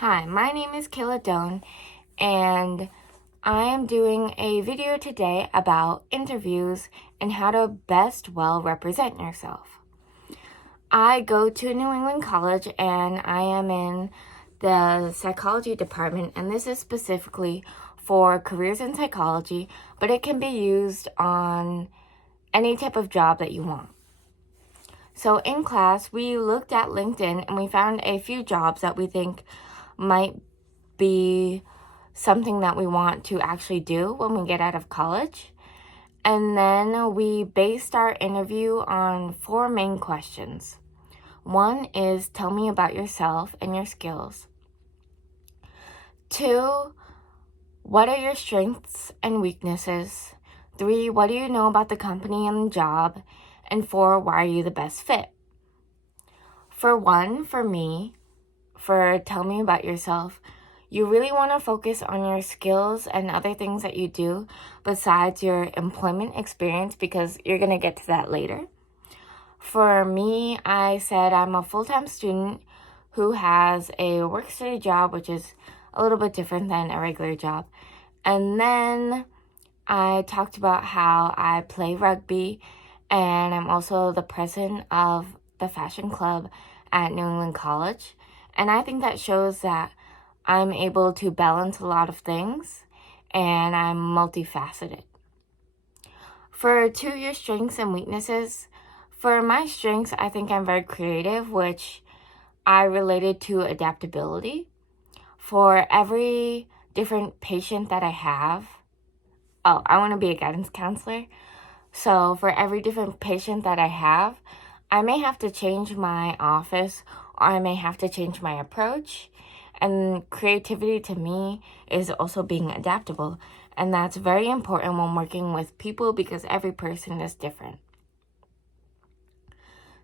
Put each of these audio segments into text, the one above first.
Hi, my name is Kayla Doan, and I am doing a video today about interviews and how to best well represent yourself. I go to New England College and I am in the psychology department, and this is specifically for careers in psychology, but it can be used on any type of job that you want. So in class, we looked at LinkedIn and we found a few jobs that we think might be something that we want to actually do when we get out of college. And then we based our interview on 4 main questions. One is, tell me about yourself and your skills. 2, what are your strengths and weaknesses? 3, what do you know about the company and the job? And 4, why are you the best fit? For me, tell me about yourself, you really want to focus on your skills and other things that you do besides your employment experience, because you're going to get to that later. For me, I said I'm a full-time student who has a work-study job, which is a little bit different than a regular job. And then I talked about how I play rugby, and I'm also the president of the fashion club at New England College. And I think that shows that I'm able to balance a lot of things and I'm multifaceted. For 2, your strengths and weaknesses. For my strengths, I think I'm very creative, which I related to adaptability. For every different patient that I have, I want to be a guidance counselor. So for every different patient that I have, I may have to change my office or I may have to change my approach. And creativity to me is also being adaptable. And that's very important when working with people because every person is different.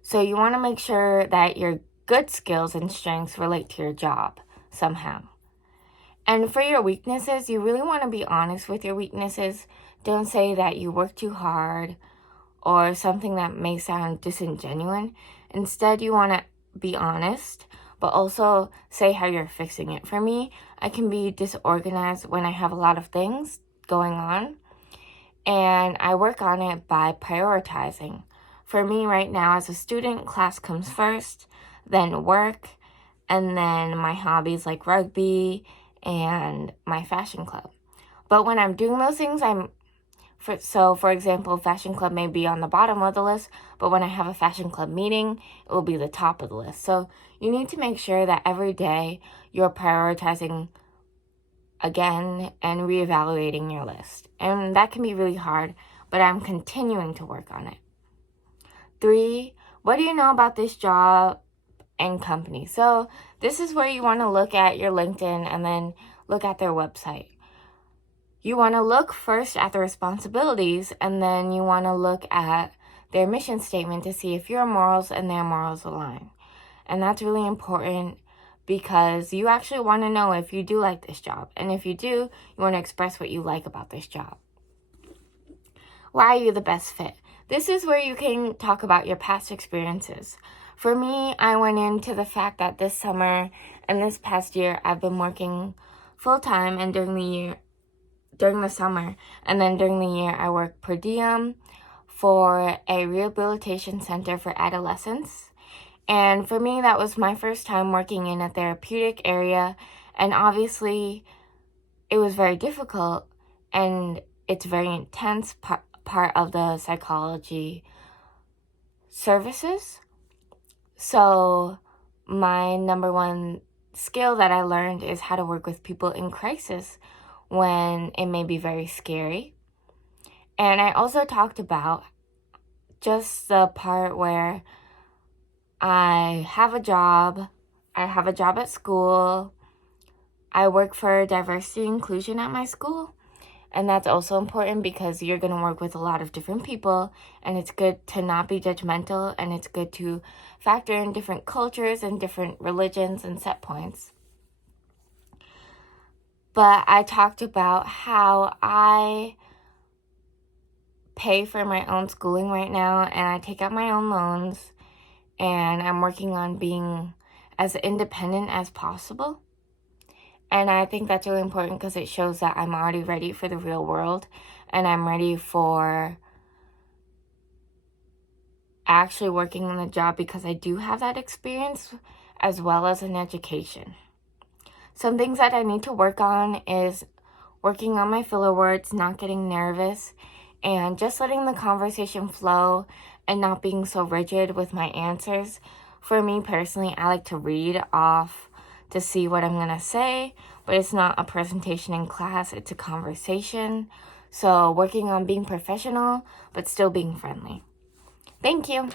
So you want to make sure that your good skills and strengths relate to your job somehow. And for your weaknesses, you really want to be honest with your weaknesses. Don't say that you work too hard or something that may sound disingenuous. Instead, you want to be honest, but also say how you're fixing it. For me, I can be disorganized when I have a lot of things going on, and I work on it by prioritizing. For me right now as a student, class comes first, then work, and then my hobbies like rugby and my fashion club. But when I'm doing those things, for example, fashion club may be on the bottom of the list, but when I have a fashion club meeting, it will be the top of the list. So you need to make sure that every day you're prioritizing again and reevaluating your list. And that can be really hard, but I'm continuing to work on it. 3, what do you know about this job and company? So this is where you want to look at your LinkedIn and then look at their website. You want to look first at the responsibilities, and then you want to look at their mission statement to see if your morals and their morals align. And that's really important because you actually want to know if you do like this job. And if you do, you want to express what you like about this job. Why are you the best fit? This is where you can talk about your past experiences. For me, I went into the fact that this summer and this past year, I've been working full-time, and during the summer, and then during the year I work per diem for a rehabilitation center for adolescents. And for me, that was my first time working in a therapeutic area, and obviously it was very difficult, and it's very intense part of the psychology services. So my number one skill that I learned is how to work with people in crisis when it may be very scary. And I also talked about just the part where I have a job at school, I work for diversity and inclusion at my school, and that's also important because you're going to work with a lot of different people, and it's good to not be judgmental, and it's good to factor in different cultures and different religions and set points. But I talked about how I pay for my own schooling right now, and I take out my own loans, and I'm working on being as independent as possible. And I think that's really important because it shows that I'm already ready for the real world and I'm ready for actually working on the job because I do have that experience as well as an education. Some things that I need to work on is working on my filler words, not getting nervous, and just letting the conversation flow and not being so rigid with my answers. For me personally, I like to read off to see what I'm going to say, but it's not a presentation in class, it's a conversation. So working on being professional, but still being friendly. Thank you.